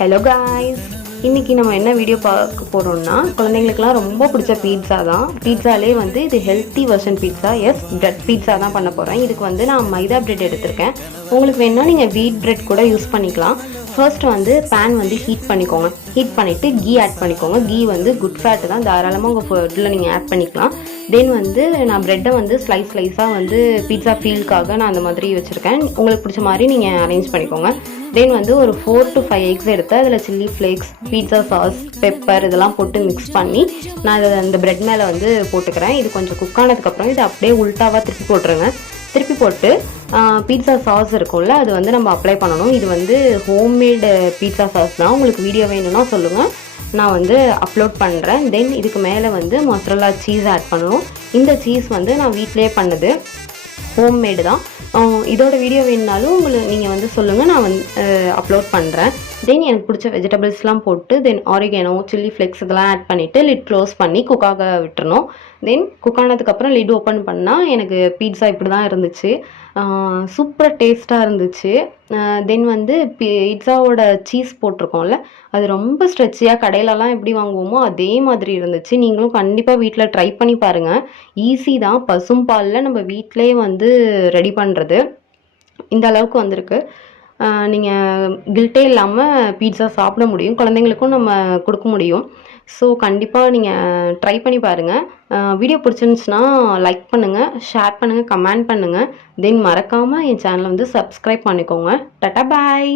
Hello guys, இன்றைக்கி நம்ம என்ன வீடியோ பார்க்க போகிறோம்னா, குழந்தைங்களுக்குலாம் ரொம்ப பிடிச்ச பீட்சா தான். பீட்சாலே வந்து இது healthy version pizza. Yes, bread pizza தான் பண்ண போகிறேன். இதுக்கு வந்து நான் மைதா பிரெட் எடுத்திருக்கேன். உங்களுக்கு வேணும்னா நீங்கள் வீட் பிரெட் கூட யூஸ் பண்ணிக்கலாம். ஃபர்ஸ்ட் வந்து பேன் வந்து ஹீட் பண்ணிக்கோங்க. ஹீட் பண்ணிவிட்டு கீ ஆட் பண்ணிக்கோங்க. கீ வந்து குட் ஃபேட்டு தான், தாராளமாக உங்கள் ஃபுட்டில் நீங்கள் ஆட் பண்ணிக்கலாம். தென் வந்து நான் ப்ரெட்டை வந்து ஸ்லைஸாக வந்து பீட்சா ஃபீல்க்காக நான் அந்த மாதிரி வச்சுருக்கேன். உங்களுக்கு பிடிச்ச மாதிரி நீங்கள் அரேஞ்ச் பண்ணிக்கோங்க. தென் வந்து ஒரு 4 to 5 எக்ஸ் எடுத்து அதில் chilli flakes, pizza sauce, pepper இதெல்லாம் போட்டு மிக்ஸ் பண்ணி நான் அதை அந்த ப்ரெட் மேலே வந்து போட்டுக்கிறேன். இது கொஞ்சம் குக் ஆனதுக்கப்புறம் இதை அப்படியே உல்ட்டாவாக திருப்பி போட்டுருங்க. திருப்பி போட்டு பீட்சா சாஸ் இருக்கும்ல, அது வந்து நம்ம அப்ளை பண்ணணும். இது வந்து ஹோம்மேடு பீட்சா சாஸ் தான். உங்களுக்கு வீடியோ வேணும்னா சொல்லுங்கள், நான் வந்து அப்லோட் பண்ணுறேன். தென் இதுக்கு மேலே வந்து மொசரல்லா சீஸ் ஆட் பண்ணணும். இந்த சீஸ் வந்து நான் வீட்டிலே பண்ணது, ஹோம்மேடு தான். இதோட வீடியோ வேணுனாலும் நீங்கள் வந்து சொல்லுங்கள், நான் வந்து அப்லோட் பண்ணுறேன். தென் எனக்கு பிடிச்ச வெஜிடபிள்ஸ்லாம் போட்டு தென் ஆரிகேனோ, சில்லி ஃப்ளேக்ஸ் இதெல்லாம் ஆட் பண்ணிவிட்டு லிட் க்ளோஸ் பண்ணி குக்காக விட்டுறணும். தென் குக் ஆனதுக்கப்புறம் லிட் ஓப்பன் பண்ணால் எனக்கு பீட்சா இப்படி தான் இருந்துச்சு. சூப்பராக டேஸ்ட்டாக இருந்துச்சு. தென் வந்து பீட்சாவோட சீஸ் போட்டிருக்கோம்ல, அது ரொம்ப ஸ்ட்ரெச்சியாக கடையிலலாம் எப்படி வாங்குவோமோ அதே மாதிரி இருந்துச்சு. நீங்களும் கண்டிப்பாக வீட்டில் ட்ரை பண்ணி பாருங்கள். ஈஸி தான், பசும்பாலில் நம்ம வீட்டிலே வந்து ரெடி பண்ணுறது. இந்த அளவுக்கு வந்திருக்கு. நீங்கள் கில்ட்டே இல்லாமல் பீட்சா சாப்பிட முடியும், குழந்தைங்களுக்கும் நம்ம கொடுக்க முடியும். ஸோ கண்டிப்பாக நீங்கள் ட்ரை பண்ணி பாருங்கள். வீடியோ பிடிச்சிருந்துச்சுன்னா லைக் பண்ணுங்கள், ஷேர் பண்ணுங்கள், கமெண்ட் பண்ணுங்கள். தென் மறக்காமல் என் சேனலை வந்து சப்ஸ்கிரைப் பண்ணிக்கோங்க. டாடா பாய்.